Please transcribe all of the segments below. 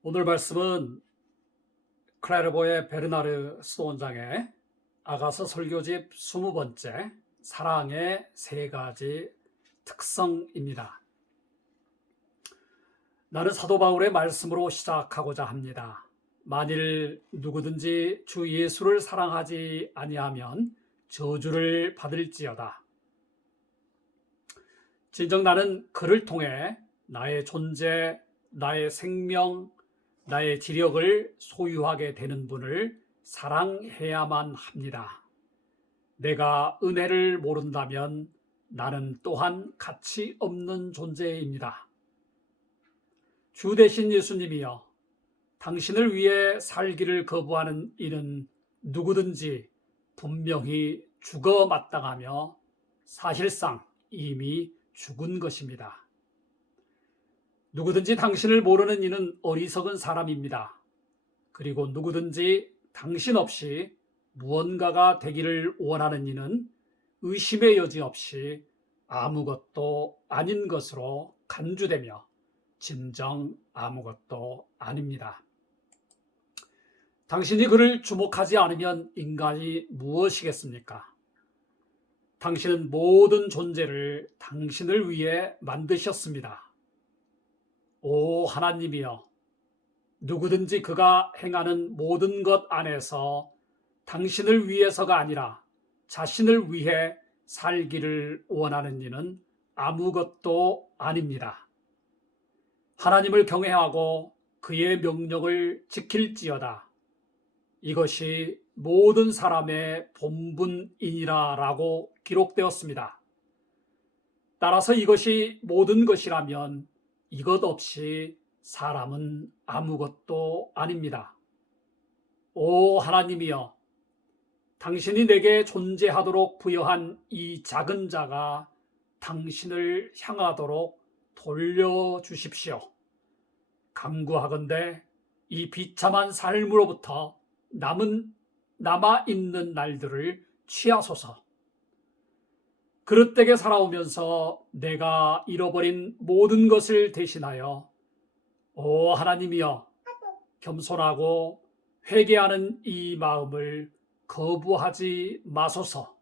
오늘 말씀은 클레르보의 베르나르 수도원장의 아가서 설교집 20번째 사랑의 세 가지 특성입니다. 나는 사도 바울의 말씀으로 시작하고자 합니다. 만일 누구든지 주 예수를 사랑하지 아니하면 저주를 받을지어다. 진정 나는 그를 통해 나의 존재, 나의 생명, 나의 지력을 소유하게 되는 분을 사랑해야만 합니다. 내가 은혜를 모른다면 나는 또한 가치 없는 존재입니다. 주 되신 예수님이여, 당신을 위해 살기를 거부하는 이는 누구든지 분명히 죽어 마땅하며 사실상 이미 죽은 것입니다. 누구든지 당신을 모르는 이는 어리석은 사람입니다. 그리고 누구든지 당신 없이 무언가가 되기를 원하는 이는 의심의 여지 없이 아무것도 아닌 것으로 간주되며 진정 아무것도 아닙니다. 당신이 그를 주목하지 않으면 인간이 무엇이겠습니까? 당신은 모든 존재를 당신을 위해 만드셨습니다. 오 하나님이여, 누구든지 그가 행하는 모든 것 안에서 당신을 위해서가 아니라 자신을 위해 살기를 원하는 이는 아무것도 아닙니다. 하나님을 경외하고 그의 명령을 지킬지어다. 이것이 모든 사람의 본분이니라라고 기록되었습니다. 따라서 이것이 모든 것이라면 이것 없이 사람은 아무것도 아닙니다. 오 하나님이여, 당신이 내게 존재하도록 부여한 이 작은 자가 당신을 향하도록 돌려주십시오. 간구하건대 이 비참한 삶으로부터 남아있는 날들을 취하소서. 그릇되게 살아오면서 내가 잃어버린 모든 것을 대신하여 오 하나님이여, 겸손하고 회개하는 이 마음을 거부하지 마소서.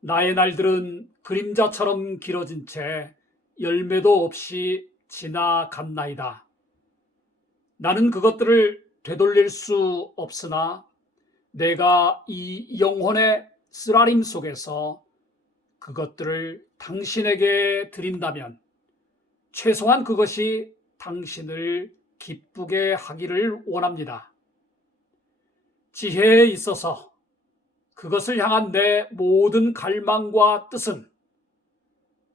나의 날들은 그림자처럼 길어진 채 열매도 없이 지나갔나이다. 나는 그것들을 되돌릴 수 없으나 내가 이 영혼의 쓰라림 속에서 그것들을 당신에게 드린다면 최소한 그것이 당신을 기쁘게 하기를 원합니다. 지혜에 있어서 그것을 향한 내 모든 갈망과 뜻은,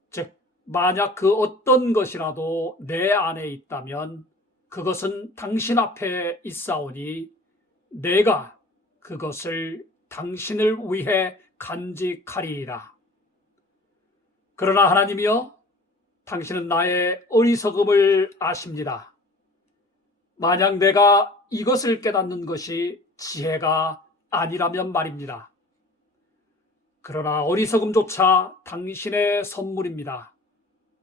즉 만약 그 어떤 것이라도 내 안에 있다면 그것은 당신 앞에 있사오니 내가 그것을 당신을 위해 간직하리이다. 그러나 하나님이여, 당신은 나의 어리석음을 아십니다. 만약 내가 이것을 깨닫는 것이 지혜가 아니라면 말입니다. 그러나 어리석음조차 당신의 선물입니다.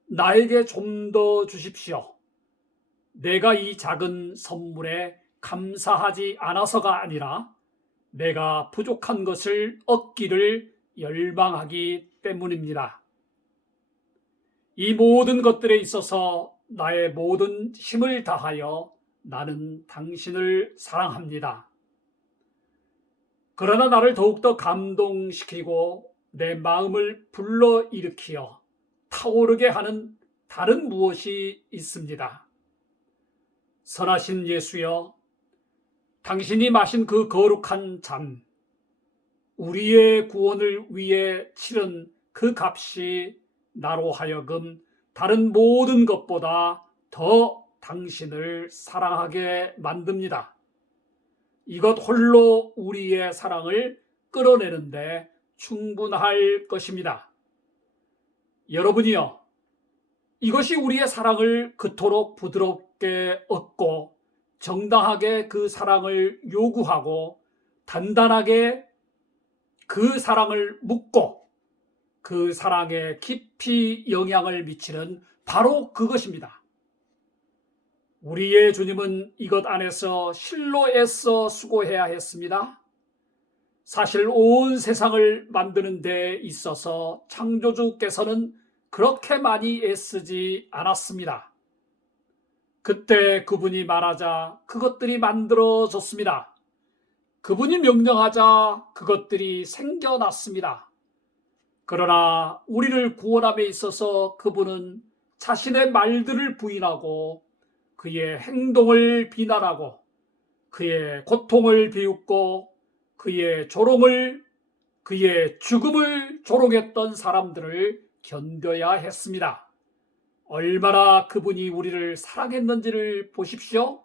나에게 좀 더 주십시오. 내가 이 작은 선물에 감사하지 않아서가 아니라 내가 부족한 것을 얻기를 열망하기 때문입니다. 이 모든 것들에 있어서 나의 모든 힘을 다하여 나는 당신을 사랑합니다. 그러나 나를 더욱더 감동시키고 내 마음을 불러일으키어 타오르게 하는 다른 무엇이 있습니다. 선하신 예수여, 당신이 마신 그 거룩한 잔, 우리의 구원을 위해 치른 그 값이 나로 하여금 다른 모든 것보다 더 당신을 사랑하게 만듭니다. 이것 홀로 우리의 사랑을 끌어내는데 충분할 것입니다. 여러분이요, 이것이 우리의 사랑을 그토록 부드럽게 얻고 정당하게 그 사랑을 요구하고 단단하게 그 사랑을 묻고 그 사랑에 깊이 영향을 미치는 바로 그것입니다. 우리의 주님은 이것 안에서 실로 애써 수고해야 했습니다. 사실 온 세상을 만드는 데 있어서 창조주께서는 그렇게 많이 애쓰지 않았습니다. 그때 그분이 말하자 그것들이 만들어졌습니다. 그분이 명령하자 그것들이 생겨났습니다. 그러나 우리를 구원함에 있어서 그분은 자신의 말들을 부인하고 그의 행동을 비난하고 그의 고통을 비웃고 그의 조롱을, 그의 죽음을 조롱했던 사람들을 견뎌야 했습니다. 얼마나 그분이 우리를 사랑했는지를 보십시오.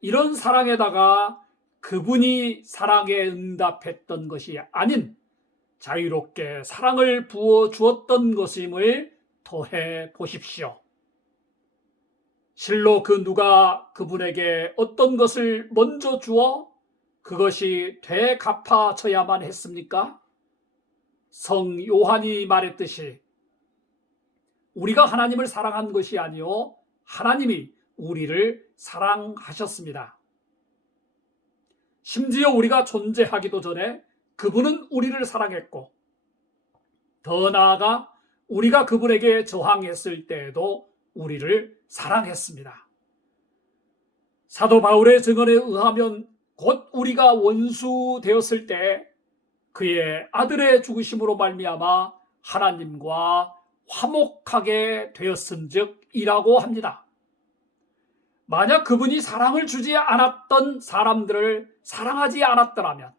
이런 사랑에다가 그분이 사랑에 응답했던 것이 아닌 자유롭게 사랑을 부어주었던 것임을 더해 보십시오. 실로 그 누가 그분에게 어떤 것을 먼저 주어 그것이 되갚아져야만 했습니까? 성 요한이 말했듯이 우리가 하나님을 사랑한 것이 아니요 하나님이 우리를 사랑하셨습니다. 심지어 우리가 존재하기도 전에 그분은 우리를 사랑했고 더 나아가 우리가 그분에게 저항했을 때에도 우리를 사랑했습니다. 사도 바울의 증언에 의하면 곧 우리가 원수 되었을 때 그의 아들의 죽으심으로 말미암아 하나님과 화목하게 되었은즉이라고 합니다. 만약 그분이 사랑을 주지 않았던 사람들을 사랑하지 않았더라면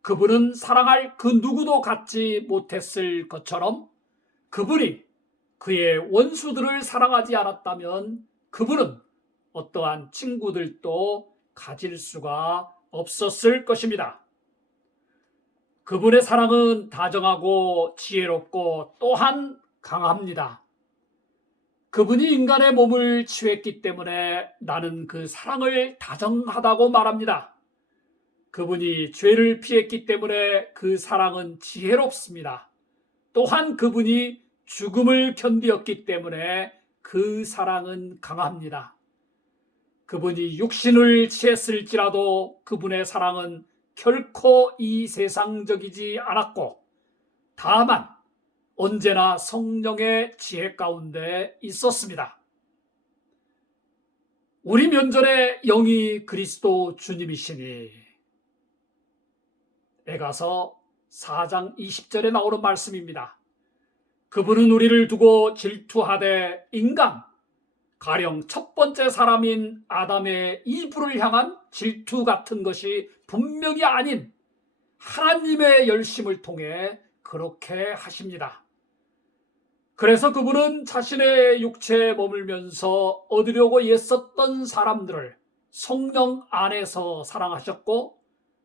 그분은 사랑할 그 누구도 갖지 못했을 것처럼 그분이 그의 원수들을 사랑하지 않았다면 그분은 어떠한 친구들도 가질 수가 없었을 것입니다. 그분의 사랑은 다정하고 지혜롭고 또한 강합니다. 그분이 인간의 몸을 취했기 때문에 나는 그 사랑을 다정하다고 말합니다. 그분이 죄를 피했기 때문에 그 사랑은 지혜롭습니다. 또한 그분이 죽음을 견디었기 때문에 그 사랑은 강합니다. 그분이 육신을 취했을지라도 그분의 사랑은 결코 이 세상적이지 않았고 다만 언제나 성령의 지혜 가운데 있었습니다. 우리 면전에 영이 그리스도 주님이시니 에가서 4장 20절에 나오는 말씀입니다. 그분은 우리를 두고 질투하되 인간 가령 첫 번째 사람인 아담의 이브를 향한 질투 같은 것이 분명히 아닌 하나님의 열심을 통해 그렇게 하십니다. 그래서 그분은 자신의 육체에 머물면서 얻으려고 애썼던 사람들을 성령 안에서 사랑하셨고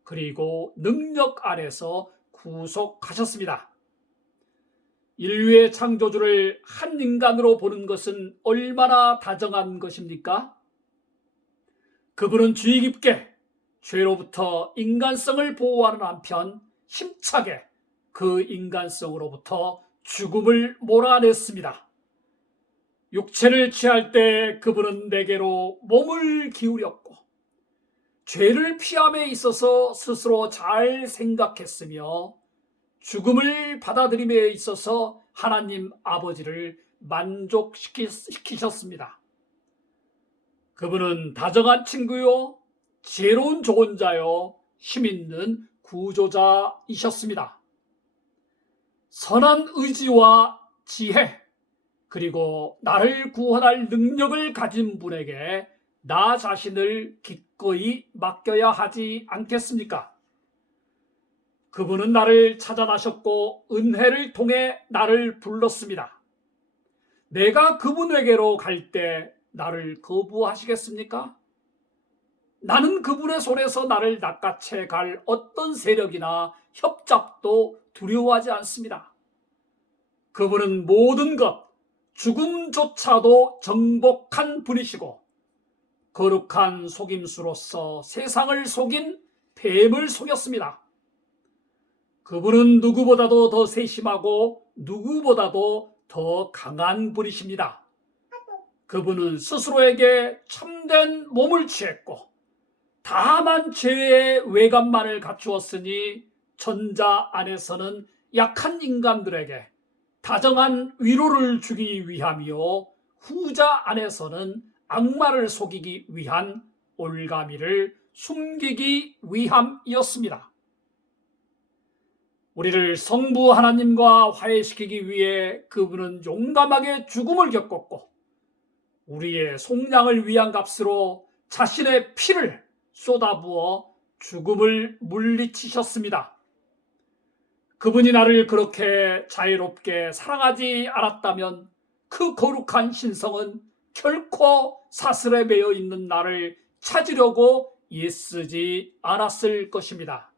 그리고 능력 안에서 구속하셨습니다. 인류의 창조주를 한 인간으로 보는 것은 얼마나 다정한 것입니까? 그분은 주의 깊게 죄로부터 인간성을 보호하는 한편 힘차게 그 인간성으로부터 죽음을 몰아냈습니다. 육체를 취할 때 그분은 내게로 몸을 기울였고 죄를 피함에 있어서 스스로 잘 생각했으며 죽음을 받아들임에 있어서 하나님 아버지를 만족시키셨습니다. 그분은 다정한 친구요, 지혜로운 조언자요, 힘있는 구조자이셨습니다. 선한 의지와 지혜, 그리고 나를 구원할 능력을 가진 분에게 나 자신을 기꺼이 맡겨야 하지 않겠습니까? 그분은 나를 찾아나셨고 은혜를 통해 나를 불렀습니다. 내가 그분에게로 갈 때 나를 거부하시겠습니까? 나는 그분의 손에서 나를 낚아채 갈 어떤 세력이나 협잡도 두려워하지 않습니다. 그분은 모든 것, 죽음조차도 정복한 분이시고 거룩한 속임수로서 세상을 속인 뱀을 속였습니다. 그분은 누구보다도 더 세심하고 누구보다도 더 강한 분이십니다. 그분은 스스로에게 참된 몸을 취했고 다만 죄의 외관만을 갖추었으니 전자 안에서는 약한 인간들에게 다정한 위로를 주기 위함이요 후자 안에서는 악마를 속이기 위한 올가미를 숨기기 위함이었습니다. 우리를 성부 하나님과 화해시키기 위해 그분은 용감하게 죽음을 겪었고 우리의 속량을 위한 값으로 자신의 피를 쏟아부어 죽음을 물리치셨습니다. 그분이 나를 그렇게 자유롭게 사랑하지 않았다면 그 거룩한 신성은 결코 사슬에 매여 있는 나를 찾으려고 애쓰지 않았을 것입니다.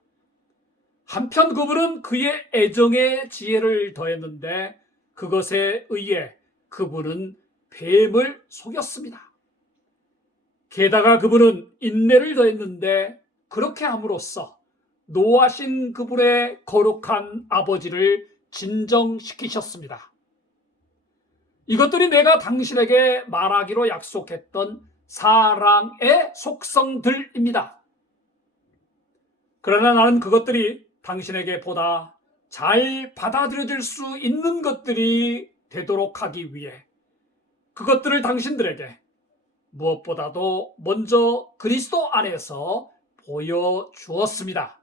한편 그분은 그의 애정의 지혜를 더했는데 그것에 의해 그분은 뱀을 속였습니다. 게다가 그분은 인내를 더했는데 그렇게 함으로써 노하신 그분의 거룩한 아버지를 진정시키셨습니다. 이것들이 내가 당신에게 말하기로 약속했던 사랑의 속성들입니다. 그러나 나는 그것들이 당신에게 보다 잘 받아들여질 수 있는 것들이 되도록 하기 위해 그것들을 당신들에게 무엇보다도 먼저 그리스도 안에서 보여주었습니다.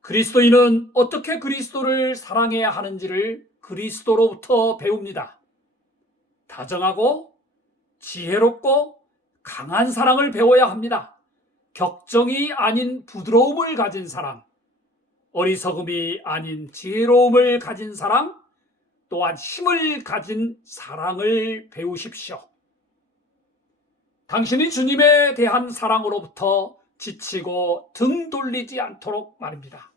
그리스도인은 어떻게 그리스도를 사랑해야 하는지를 그리스도로부터 배웁니다. 다정하고 지혜롭고 강한 사랑을 배워야 합니다. 격정이 아닌 부드러움을 가진 사랑, 어리석음이 아닌 지혜로움을 가진 사랑, 또한 힘을 가진 사랑을 배우십시오. 당신이 주님에 대한 사랑으로부터 지치고 등 돌리지 않도록 말입니다.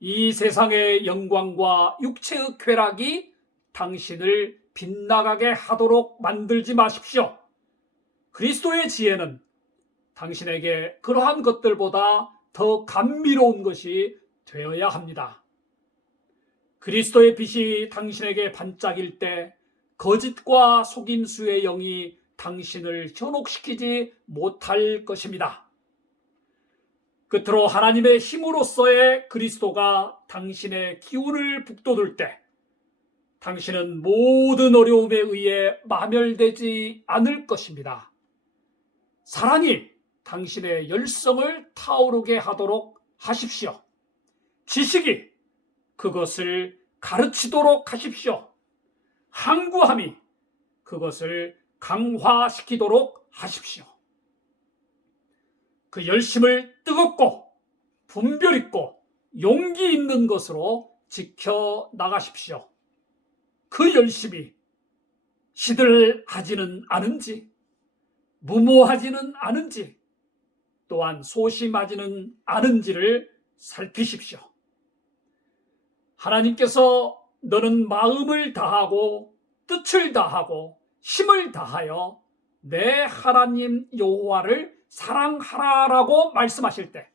이 세상의 영광과 육체의 쾌락이 당신을 빗나가게 하도록 만들지 마십시오. 그리스도의 지혜는 당신에게 그러한 것들보다 더 감미로운 것이 되어야 합니다. 그리스도의 빛이 당신에게 반짝일 때 거짓과 속임수의 영이 당신을 현혹시키지 못할 것입니다. 끝으로 하나님의 힘으로서의 그리스도가 당신의 기운을 북돋을 때 당신은 모든 어려움에 의해 마멸되지 않을 것입니다. 사랑이 당신의 열성을 타오르게 하도록 하십시오. 지식이 그것을 가르치도록 하십시오. 항구함이 그것을 강화시키도록 하십시오. 그 열심을 뜨겁고 분별 있고 용기 있는 것으로 지켜나가십시오. 그 열심이 시들하지는 않은지, 무모하지는 않은지, 또한 소심하지는 않은지를 살피십시오. 하나님께서 너는 마음을 다하고 뜻을 다하고 힘을 다하여 내 하나님 여호와를 사랑하라라고 말씀하실 때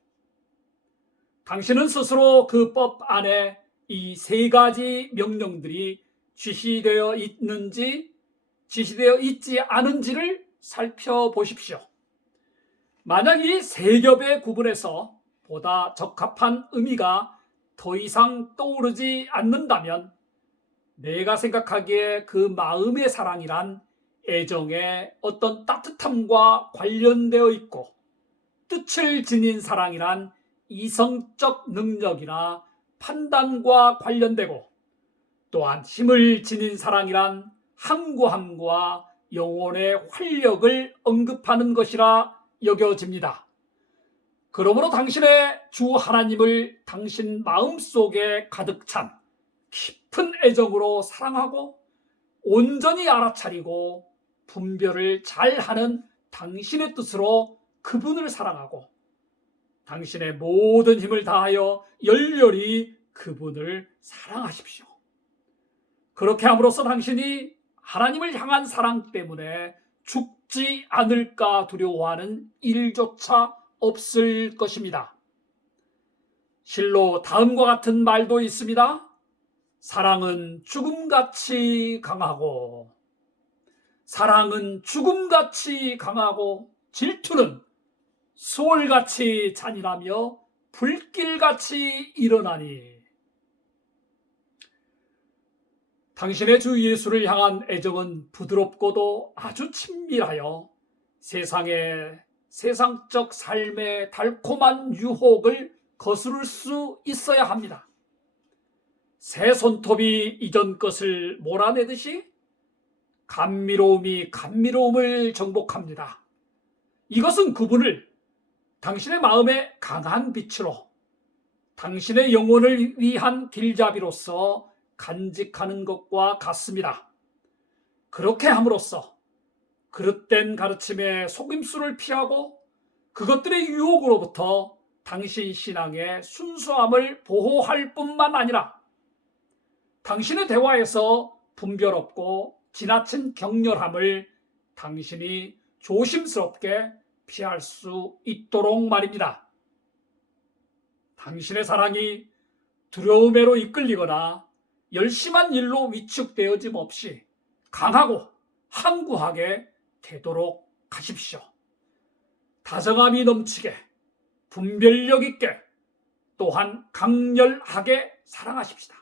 당신은 스스로 그 법 안에 이 세 가지 명령들이 지시되어 있는지 지시되어 있지 않은지를 살펴보십시오. 만약 이 세 겹의 구분에서 보다 적합한 의미가 더 이상 떠오르지 않는다면 내가 생각하기에 그 마음의 사랑이란 애정의 어떤 따뜻함과 관련되어 있고 뜻을 지닌 사랑이란 이성적 능력이나 판단과 관련되고 또한 힘을 지닌 사랑이란 항구함과 영혼의 활력을 언급하는 것이라 여겨집니다. 그러므로 당신의 주 하나님을 당신 마음속에 가득 찬 깊은 애정으로 사랑하고 온전히 알아차리고 분별을 잘하는 당신의 뜻으로 그분을 사랑하고 당신의 모든 힘을 다하여 열렬히 그분을 사랑하십시오. 그렇게 함으로써 당신이 하나님을 향한 사랑 때문에 죽지 않을까 두려워하는 일조차 없을 것입니다. 실로 다음과 같은 말도 있습니다. 사랑은 죽음같이 강하고 사랑은 죽음같이 강하고 질투는 소울같이 잔인하며 불길같이 일어나니. 당신의 주 예수를 향한 애정은 부드럽고도 아주 친밀하여 세상의 세상적 삶의 달콤한 유혹을 거스를 수 있어야 합니다. 새 손톱이 이전 것을 몰아내듯이 감미로움이 감미로움을 정복합니다. 이것은 그분을 당신의 마음의 강한 빛으로 당신의 영혼을 위한 길잡이로서 간직하는 것과 같습니다. 그렇게 함으로써 그릇된 가르침의 속임수를 피하고 그것들의 유혹으로부터 당신 신앙의 순수함을 보호할 뿐만 아니라 당신의 대화에서 분별 없고 지나친 격렬함을 당신이 조심스럽게 피할 수 있도록 말입니다. 당신의 사랑이 두려움에로 이끌리거나 열심한 일로 위축되어짐 없이 강하고 항구하게 되도록 하십시오. 다정함이 넘치게, 분별력 있게, 또한 강렬하게 사랑하십시다.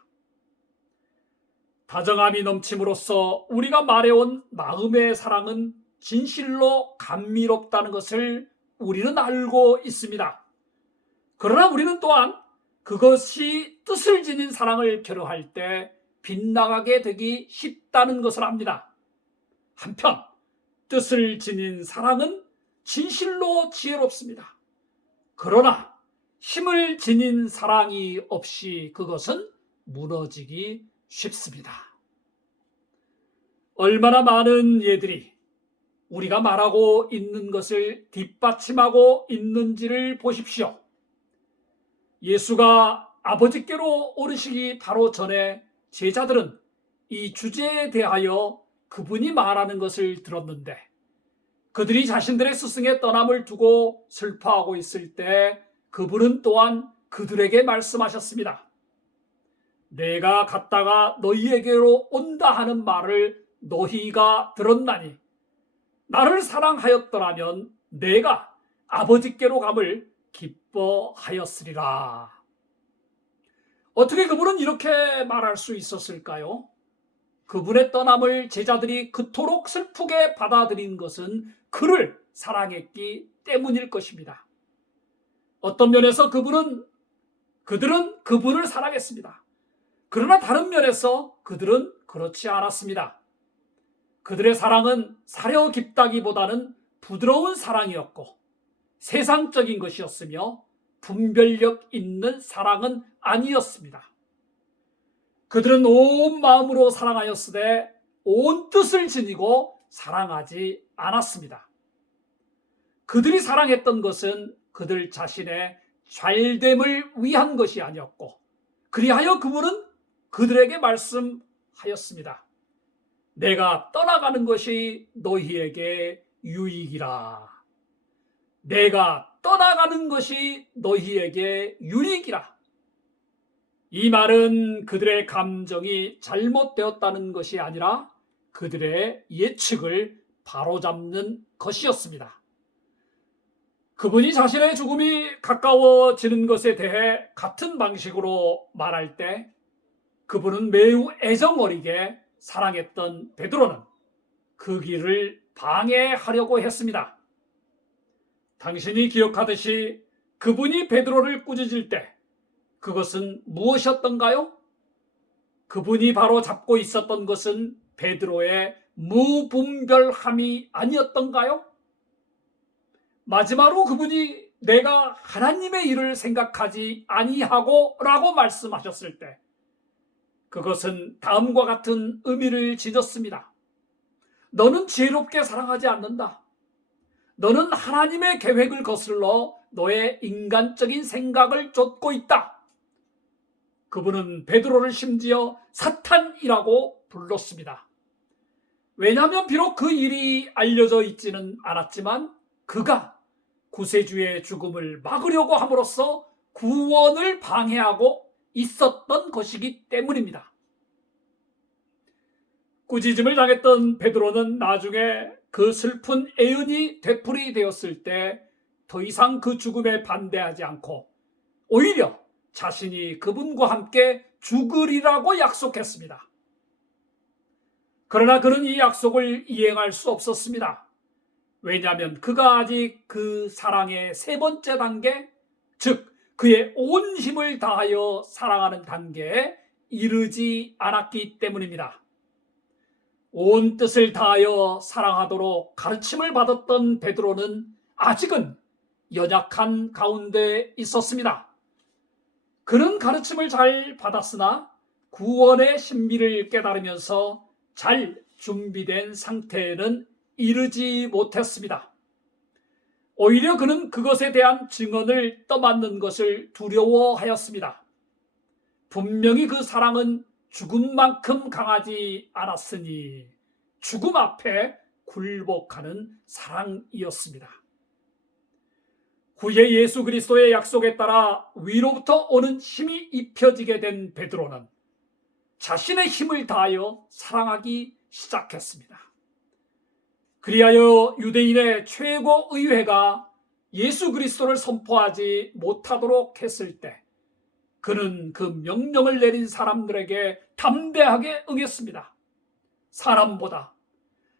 다정함이 넘침으로써 우리가 말해온 마음의 사랑은 진실로 감미롭다는 것을 우리는 알고 있습니다. 그러나 우리는 또한 그것이 뜻을 지닌 사랑을 결여할 때 빗나가게 되기 쉽다는 것을 압니다. 한편 뜻을 지닌 사랑은 진실로 지혜롭습니다. 그러나 힘을 지닌 사랑이 없이 그것은 무너지기 쉽습니다. 얼마나 많은 예들이 우리가 말하고 있는 것을 뒷받침하고 있는지를 보십시오. 예수가 아버지께로 오르시기 바로 전에 제자들은 이 주제에 대하여 그분이 말하는 것을 들었는데 그들이 자신들의 스승의 떠남을 두고 슬퍼하고 있을 때 그분은 또한 그들에게 말씀하셨습니다. 내가 갔다가 너희에게로 온다 하는 말을 너희가 들었나니 나를 사랑하였더라면 내가 아버지께로 감을 기뻐하였으리라. 어떻게 그분은 이렇게 말할 수 있었을까요? 그분의 떠남을 제자들이 그토록 슬프게 받아들인 것은 그를 사랑했기 때문일 것입니다. 어떤 면에서 그들은 그분을 사랑했습니다. 그러나 다른 면에서 그들은 그렇지 않았습니다. 그들의 사랑은 사려 깊다기보다는 부드러운 사랑이었고 세상적인 것이었으며 분별력 있는 사랑은 아니었습니다. 그들은 온 마음으로 사랑하였으되 온 뜻을 지니고 사랑하지 않았습니다. 그들이 사랑했던 것은 그들 자신의 잘됨을 위한 것이 아니었고 그리하여 그분은 그들에게 말씀하였습니다. 내가 떠나가는 것이 너희에게 유익이라. 내가 떠나가는 것이 너희에게 유익이라. 이 말은 그들의 감정이 잘못되었다는 것이 아니라 그들의 예측을 바로잡는 것이었습니다. 그분이 자신의 죽음이 가까워지는 것에 대해 같은 방식으로 말할 때 그분은 매우 애정어리게 사랑했던 베드로는 그 길을 방해하려고 했습니다. 당신이 기억하듯이 그분이 베드로를 꾸짖을 때 그것은 무엇이었던가요? 그분이 바로 잡고 있었던 것은 베드로의 무분별함이 아니었던가요? 마지막으로 그분이 내가 하나님의 일을 생각하지 아니하고 라고 말씀하셨을 때 그것은 다음과 같은 의미를 지녔습니다. 너는 지혜롭게 사랑하지 않는다. 너는 하나님의 계획을 거슬러 너의 인간적인 생각을 쫓고 있다. 그분은 베드로를 심지어 사탄이라고 불렀습니다. 왜냐하면 비록 그 일이 알려져 있지는 않았지만 그가 구세주의 죽음을 막으려고 함으로써 구원을 방해하고 있었던 것이기 때문입니다. 꾸짖음을 당했던 베드로는 나중에 그 슬픈 애연이 되풀이 되었을 때 더 이상 그 죽음에 반대하지 않고 오히려 자신이 그분과 함께 죽으리라고 약속했습니다. 그러나 그는 이 약속을 이행할 수 없었습니다. 왜냐하면 그가 아직 그 사랑의 세 번째 단계, 즉 그의 온 힘을 다하여 사랑하는 단계에 이르지 않았기 때문입니다. 온 뜻을 다하여 사랑하도록 가르침을 받았던 베드로는 아직은 연약한 가운데 있었습니다. 그는 가르침을 잘 받았으나 구원의 신비를 깨달으면서 잘 준비된 상태에는 이르지 못했습니다. 오히려 그는 그것에 대한 증언을 떠맡는 것을 두려워하였습니다. 분명히 그 사랑은 죽음만큼 강하지 않았으니 죽음 앞에 굴복하는 사랑이었습니다. 구의 예수 그리스도의 약속에 따라 위로부터 오는 힘이 입혀지게 된 베드로는 자신의 힘을 다하여 사랑하기 시작했습니다. 그리하여 유대인의 최고 의회가 예수 그리스도를 선포하지 못하도록 했을 때 그는 그 명령을 내린 사람들에게 담대하게 응했습니다.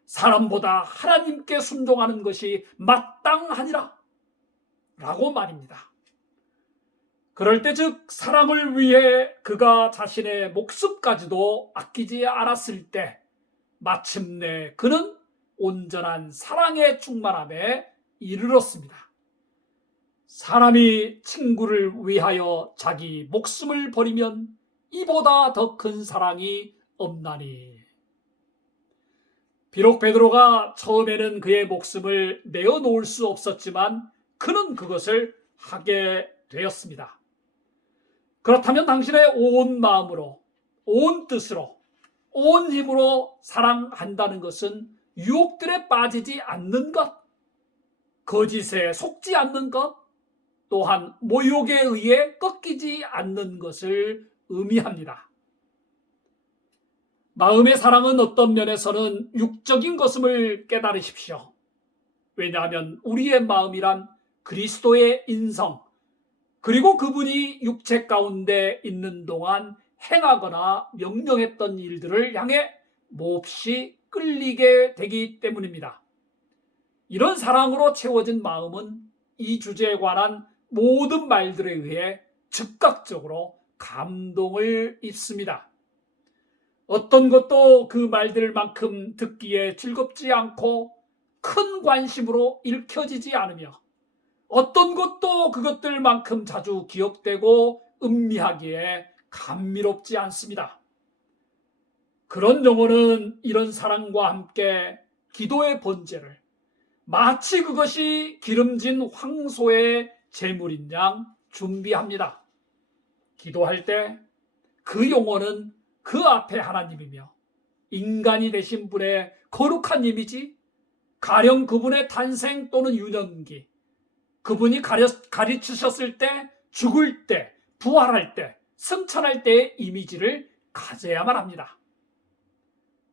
사람보다 하나님께 순종하는 것이 마땅하니라 라고 말입니다. 그럴 때 즉 사랑을 위해 그가 자신의 목숨까지도 아끼지 않았을 때 마침내 그는 온전한 사랑의 충만함에 이르렀습니다. 사람이 친구를 위하여 자기 목숨을 버리면 이보다 더 큰 사랑이 없나니. 비록 베드로가 처음에는 그의 목숨을 내어놓을 수 없었지만 그는 그것을 하게 되었습니다. 그렇다면 당신의 온 마음으로, 온 뜻으로, 온 힘으로 사랑한다는 것은 유혹들에 빠지지 않는 것, 거짓에 속지 않는 것, 또한 모욕에 의해 꺾이지 않는 것을 의미합니다. 마음의 사랑은 어떤 면에서는 육적인 것임을 깨달으십시오. 왜냐하면 우리의 마음이란 그리스도의 인성, 그리고 그분이 육체 가운데 있는 동안 행하거나 명령했던 일들을 향해 몹시 끌리게 되기 때문입니다. 이런 사랑으로 채워진 마음은 이 주제에 관한 모든 말들에 의해 즉각적으로 감동을 입습니다. 어떤 것도 그 말들만큼 듣기에 즐겁지 않고 큰 관심으로 읽혀지지 않으며 어떤 것도 그것들만큼 자주 기억되고 음미하기에 감미롭지 않습니다. 그런 영혼은 이런 사랑과 함께 기도의 번제를 마치 그것이 기름진 황소의 제물인 양 준비합니다. 기도할 때 그 영혼은 그 앞에 하나님이며 인간이 되신 분의 거룩한 이미지, 가령 그분의 탄생 또는 유년기, 그분이 가르치셨을 때, 죽을 때, 부활할 때, 승천할 때의 이미지를 가져야만 합니다.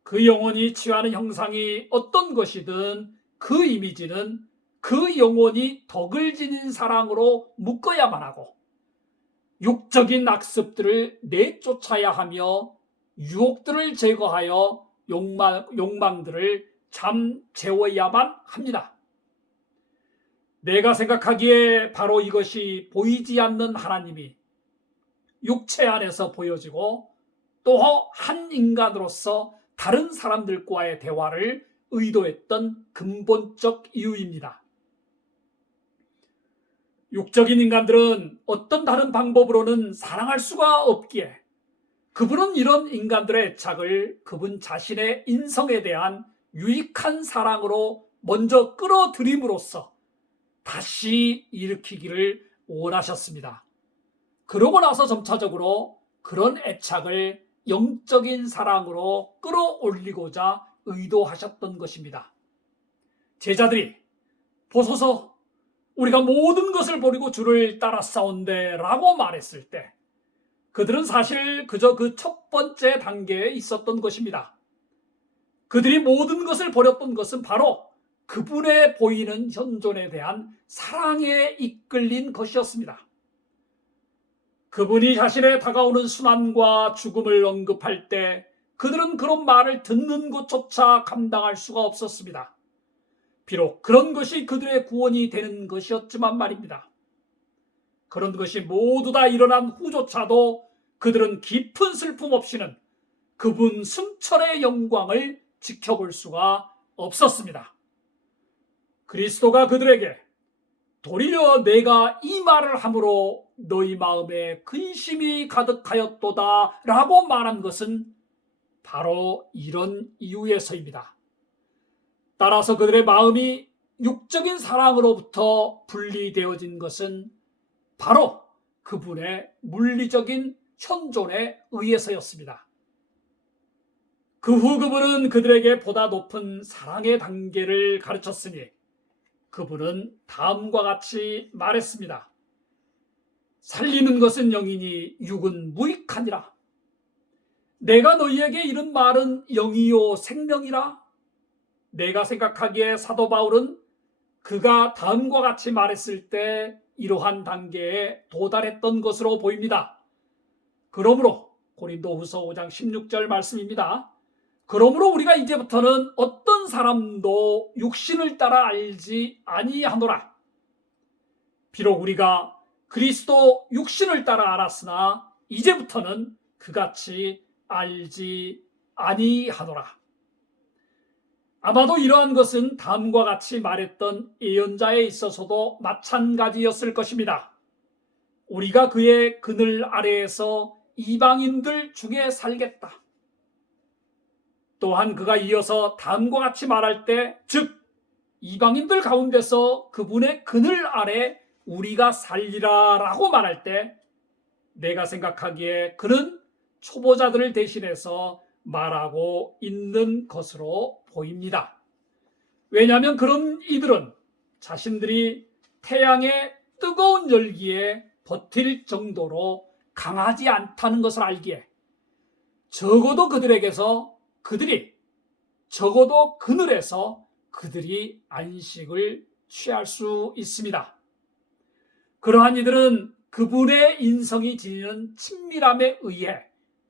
그 영혼이 취하는 형상이 어떤 것이든 그 이미지는 그 영혼이 덕을 지닌 사랑으로 묶어야만 하고 육적인 악습들을 내쫓아야 하며 유혹들을 제거하여 욕망들을 잠재워야만 합니다. 내가 생각하기에 바로 이것이 보이지 않는 하나님이 육체 안에서 보여지고 또 한 인간으로서 다른 사람들과의 대화를 의도했던 근본적 이유입니다. 육적인 인간들은 어떤 다른 방법으로는 사랑할 수가 없기에 그분은 이런 인간들의 애착을 그분 자신의 인성에 대한 유익한 사랑으로 먼저 끌어들임으로써 다시 일으키기를 원하셨습니다. 그러고 나서 점차적으로 그런 애착을 영적인 사랑으로 끌어올리고자 의도하셨던 것입니다. 제자들이 보소서 우리가 모든 것을 버리고 주를 따랐사온데 라고 말했을 때 그들은 사실 그저 그 첫 번째 단계에 있었던 것입니다. 그들이 모든 것을 버렸던 것은 바로 그분의 보이는 현존에 대한 사랑에 이끌린 것이었습니다. 그분이 자신의 다가오는 순환과 죽음을 언급할 때 그들은 그런 말을 듣는 것조차 감당할 수가 없었습니다. 비록 그런 것이 그들의 구원이 되는 것이었지만 말입니다. 그런 것이 모두 다 일어난 후조차도 그들은 깊은 슬픔 없이는 그분 승천의 영광을 지켜볼 수가 없었습니다. 그리스도가 그들에게 도리어 내가 이 말을 함으로 너희 마음에 근심이 가득하였도다 라고 말한 것은 바로 이런 이유에서입니다. 따라서 그들의 마음이 육적인 사랑으로부터 분리되어진 것은 바로 그분의 물리적인 현존에 의해서였습니다. 그 후 그분은 그들에게 보다 높은 사랑의 단계를 가르쳤으니 그분은 다음과 같이 말했습니다. 살리는 것은 영이니 육은 무익하니라. 내가 너희에게 이른 말은 영이요 생명이라. 내가 생각하기에 사도 바울은 그가 다음과 같이 말했을 때 이러한 단계에 도달했던 것으로 보입니다. 그러므로 고린도후서 5장 16절 말씀입니다. 그러므로 우리가 이제부터는 어떤 사람도 육신을 따라 알지 아니하노라. 비록 우리가 그리스도 육신을 따라 알았으나 이제부터는 그같이 알지 아니하노라. 아마도 이러한 것은 다음과 같이 말했던 예언자에 있어서도 마찬가지였을 것입니다. 우리가 그의 그늘 아래에서 이방인들 중에 살겠다. 또한 그가 이어서 다음과 같이 말할 때, 즉 이방인들 가운데서 그분의 그늘 아래 우리가 살리라 라고 말할 때 내가 생각하기에 그는 초보자들을 대신해서 말하고 있는 것으로 보입니다. 왜냐하면 그런 이들은 자신들이 태양의 뜨거운 열기에 버틸 정도로 강하지 않다는 것을 알기에 적어도 적어도 그늘에서 그들이 안식을 취할 수 있습니다. 그러한 이들은 그분의 인성이 지니는 친밀함에 의해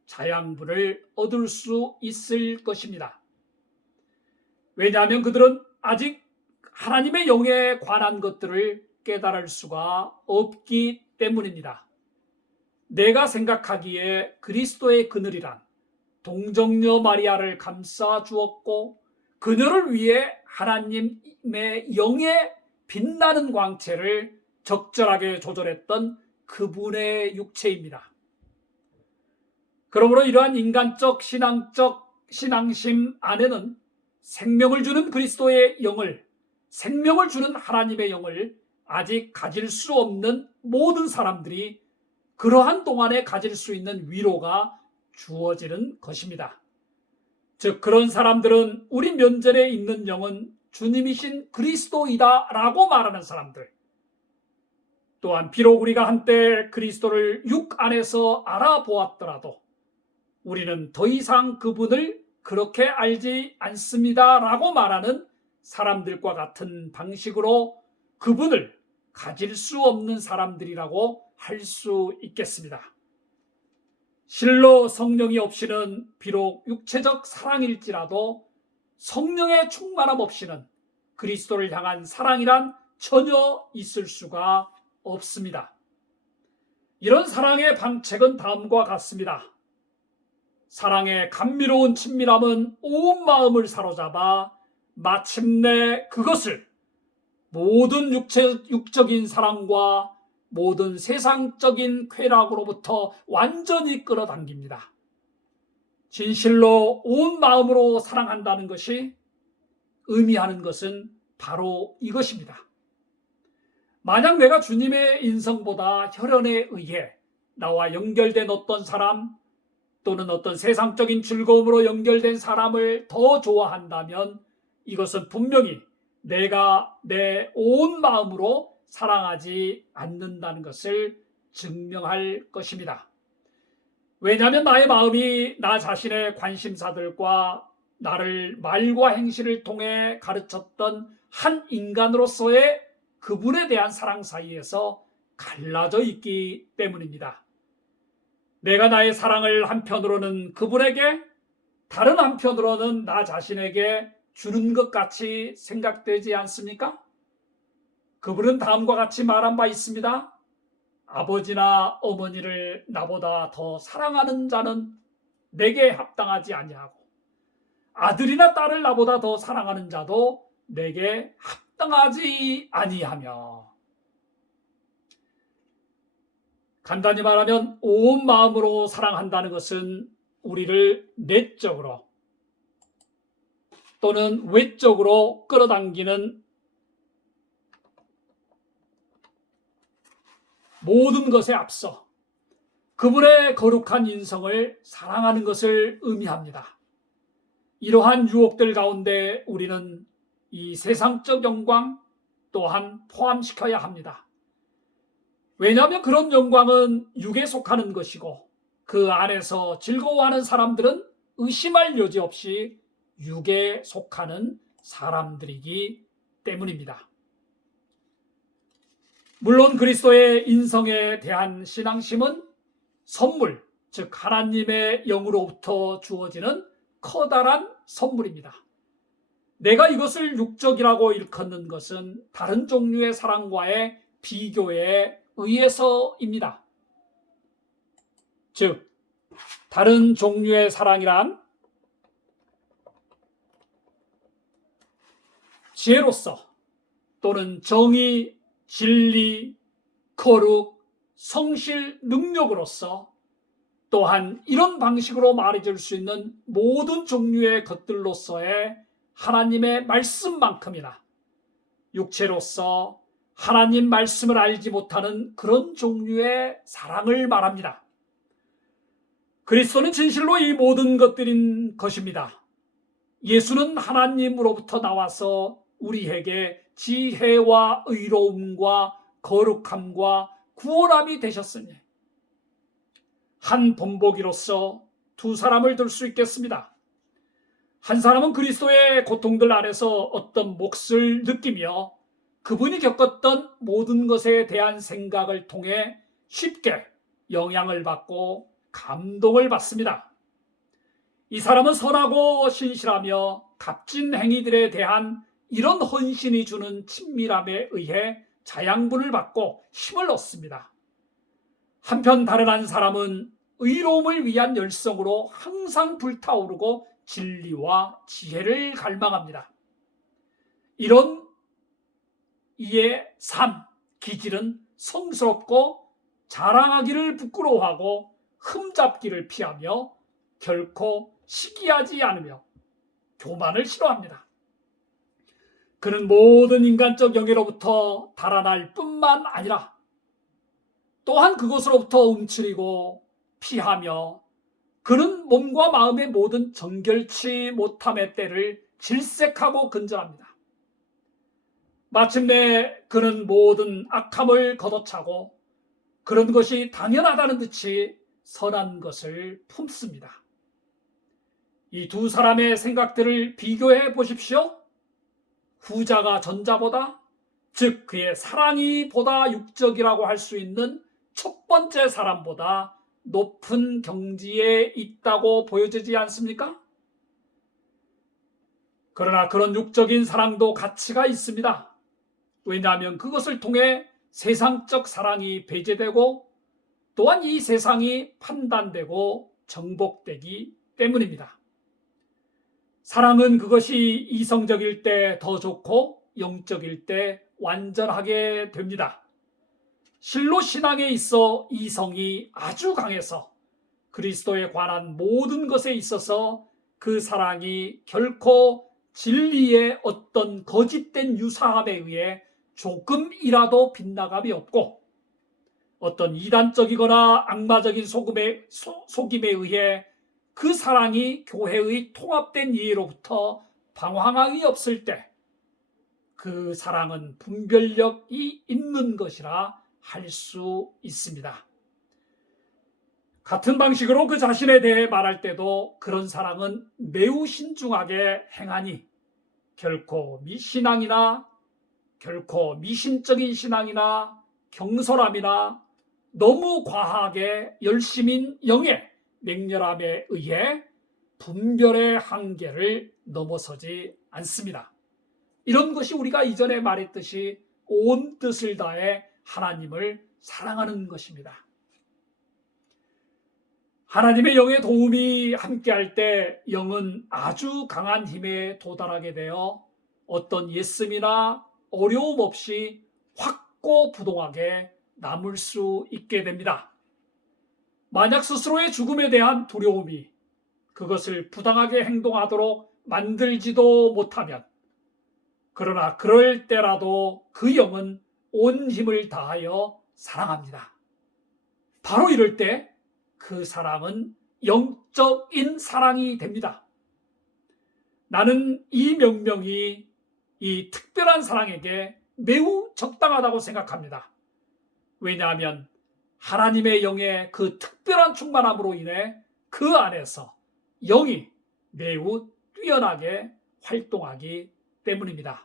자양분을 얻을 수 있을 것입니다. 왜냐하면 그들은 아직 하나님의 영에 관한 것들을 깨달을 수가 없기 때문입니다. 내가 생각하기에 그리스도의 그늘이란 동정녀 마리아를 감싸 주었고 그녀를 위해 하나님의 영의 빛나는 광채를 적절하게 조절했던 그분의 육체입니다. 그러므로 이러한 인간적 신앙적 신앙심 안에는 생명을 주는 그리스도의 영을, 생명을 주는 하나님의 영을 아직 가질 수 없는 모든 사람들이 그러한 동안에 가질 수 있는 위로가 주어지는 것입니다. 즉 그런 사람들은 우리 면전에 있는 영은 주님이신 그리스도이다 라고 말하는 사람들, 또한 비록 우리가 한때 그리스도를 육 안에서 알아보았더라도 우리는 더 이상 그분을 그렇게 알지 않습니다 라고 말하는 사람들과 같은 방식으로 그분을 가질 수 없는 사람들이라고 할 수 있겠습니다. 실로 성령이 없이는 비록 육체적 사랑일지라도 성령의 충만함 없이는 그리스도를 향한 사랑이란 전혀 있을 수가 없습니다. 이런 사랑의 방책은 다음과 같습니다. 사랑의 감미로운 친밀함은 온 마음을 사로잡아 마침내 그것을 모든 육적인 사랑과 모든 세상적인 쾌락으로부터 완전히 끌어당깁니다. 진실로 온 마음으로 사랑한다는 것이 의미하는 것은 바로 이것입니다. 만약 내가 주님의 인성보다 혈연에 의해 나와 연결된 어떤 사람 또는 어떤 세상적인 즐거움으로 연결된 사람을 더 좋아한다면 이것은 분명히 내가 내 온 마음으로 사랑하지 않는다는 것을 증명할 것입니다. 왜냐하면 나의 마음이 나 자신의 관심사들과 나를 말과 행실을 통해 가르쳤던 한 인간으로서의 그분에 대한 사랑 사이에서 갈라져 있기 때문입니다. 내가 나의 사랑을 한편으로는 그분에게, 다른 한편으로는 나 자신에게 주는 것 같이 생각되지 않습니까? 그분은 다음과 같이 말한 바 있습니다. 아버지나 어머니를 나보다 더 사랑하는 자는 내게 합당하지 아니하고, 아들이나 딸을 나보다 더 사랑하는 자도 내게 합당하지 아니하며. 간단히 말하면 온 마음으로 사랑한다는 것은 우리를 내적으로 또는 외적으로 끌어당기는 모든 것에 앞서 그분의 거룩한 인성을 사랑하는 것을 의미합니다. 이러한 유혹들 가운데 우리는 이 세상적 영광 또한 포함시켜야 합니다. 왜냐하면 그런 영광은 육에 속하는 것이고, 그 안에서 즐거워하는 사람들은 의심할 여지 없이 육에 속하는 사람들이기 때문입니다. 물론 그리스도의 인성에 대한 신앙심은 선물, 즉 하나님의 영으로부터 주어지는 커다란 선물입니다. 내가 이것을 육적이라고 일컫는 것은 다른 종류의 사랑과의 비교에 의해서입니다. 즉, 다른 종류의 사랑이란 지혜로서 또는 정의, 진리, 거룩, 성실, 능력으로서, 또한 이런 방식으로 말해줄 수 있는 모든 종류의 것들로서의 하나님의 말씀만큼이나 육체로서 하나님 말씀을 알지 못하는 그런 종류의 사랑을 말합니다. 그리스도는 진실로 이 모든 것들인 것입니다. 예수는 하나님으로부터 나와서 우리에게 지혜와 의로움과 거룩함과 구원함이 되셨으니 한 본보기로서 두 사람을 들 수 있겠습니다. 한 사람은 그리스도의 고통들 안에서 어떤 몫을 느끼며 그분이 겪었던 모든 것에 대한 생각을 통해 쉽게 영향을 받고 감동을 받습니다. 이 사람은 선하고 신실하며 값진 행위들에 대한 이런 헌신이 주는 친밀함에 의해 자양분을 받고 힘을 얻습니다. 한편 다른 한 사람은 의로움을 위한 열성으로 항상 불타오르고 진리와 지혜를 갈망합니다. 이런 이의 삶, 기질은 성스럽고 자랑하기를 부끄러워하고 흠잡기를 피하며 결코 시기하지 않으며 교만을 싫어합니다. 그는 모든 인간적 영예로부터 달아날 뿐만 아니라 또한 그것으로부터 움츠리고 피하며 그는 몸과 마음의 모든 정결치 못함의 때를 질색하고 근절합니다. 마침내 그는 모든 악함을 걷어차고 그런 것이 당연하다는 듯이 선한 것을 품습니다. 이 두 사람의 생각들을 비교해 보십시오. 후자가 전자보다, 즉 그의 사랑이 보다 육적이라고 할 수 있는 첫 번째 사람보다 높은 경지에 있다고 보여지지 않습니까? 그러나 그런 육적인 사랑도 가치가 있습니다. 왜냐하면 그것을 통해 세상적 사랑이 배제되고 또한 이 세상이 판단되고 정복되기 때문입니다. 사랑은 그것이 이성적일 때 더 좋고 영적일 때 완전하게 됩니다. 실로 신앙에 있어 이성이 아주 강해서 그리스도에 관한 모든 것에 있어서 그 사랑이 결코 진리의 어떤 거짓된 유사함에 의해 조금이라도 빗나감이 없고 어떤 이단적이거나 악마적인 속임에 의해 그 사랑이 교회의 통합된 이해로부터 방황함이 없을 때 그 사랑은 분별력이 있는 것이라 할 수 있습니다. 같은 방식으로 그 자신에 대해 말할 때도 그런 사랑은 매우 신중하게 행하니 결코 미신앙이나 결코 미신적인 신앙이나 경솔함이나 너무 과하게 열심인 영의 맹렬함에 의해 분별의 한계를 넘어서지 않습니다. 이런 것이 우리가 이전에 말했듯이 온 뜻을 다해 하나님을 사랑하는 것입니다. 하나님의 영의 도움이 함께할 때 영은 아주 강한 힘에 도달하게 되어 어떤 예씀이나 어려움 없이 확고부동하게 남을 수 있게 됩니다. 만약 스스로의 죽음에 대한 두려움이 그것을 부당하게 행동하도록 만들지도 못하면, 그러나 그럴 때라도 그 영은 온 힘을 다하여 사랑합니다. 바로 이럴 때 그 사랑은 영적인 사랑이 됩니다. 나는 이 명명이 이 특별한 사랑에게 매우 적당하다고 생각합니다. 왜냐하면 하나님의 영의 그 특별한 충만함으로 인해 그 안에서 영이 매우 뛰어나게 활동하기 때문입니다.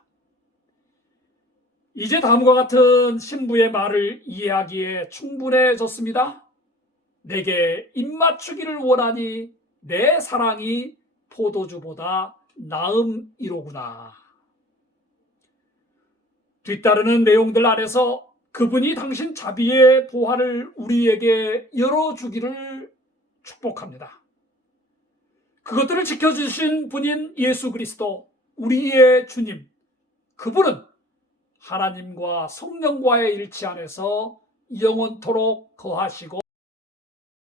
이제 다음과 같은 신부의 말을 이해하기에 충분해졌습니다. 내게 입맞추기를 원하니 내 사랑이 포도주보다 나음이로구나. 뒤따르는 내용들 안에서 그분이 당신 자비의 보화를 우리에게 열어주기를 축복합니다. 그것들을 지켜주신 분인 예수 그리스도, 우리의 주님, 그분은 하나님과 성령과의 일치 안에서 영원토록 거하시고